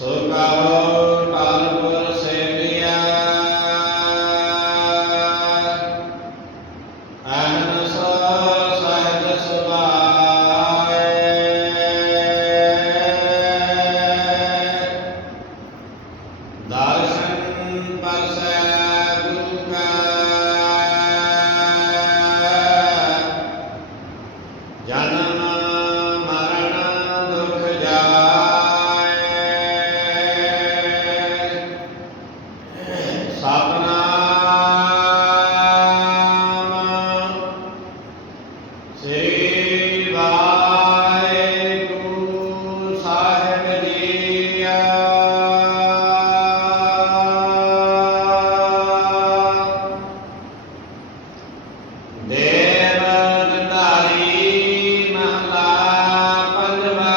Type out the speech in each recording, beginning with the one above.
ਸੋ ਕਹੋ ਟਲ ਸ੍ਰੀ ਵਾਹਿਗੁਰੂ ਸਾਹਿਬ ਜੀ ਦੇਵ ਨਦਾਰੀ ਮਹਲਾ ਪੰਜਵਾ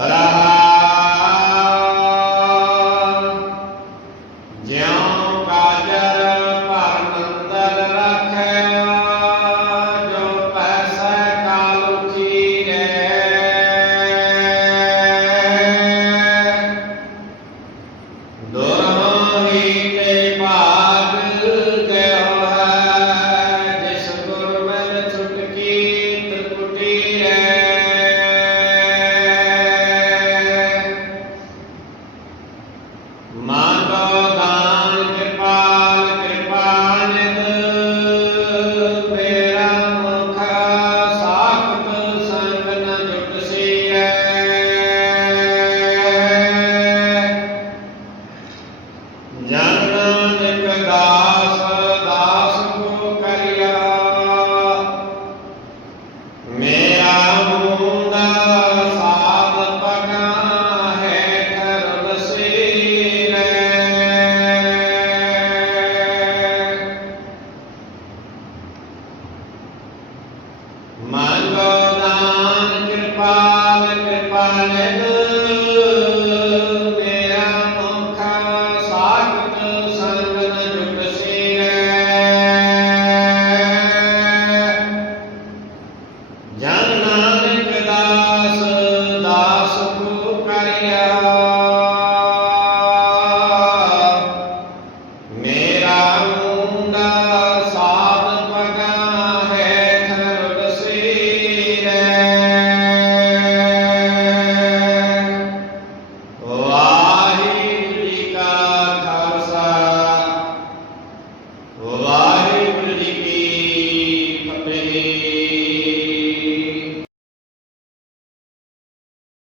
हरा ਮੰਗੋ ਦਾਨ ਕਿਰਪਾਲ ਕਿਰਪਾ ਨਿਤ ਮੇਰਾ ਮੁਖ ਸਾਖਤ ਸੰਗ ਨ ਜੁਟ ਸੀਐ। ਜਨ ਨਿਕ ਦਾਸ ਦਾਸ ਕੋ ਕਰਿਆ। ਮੇਰਾ ਮੂੰਦਾ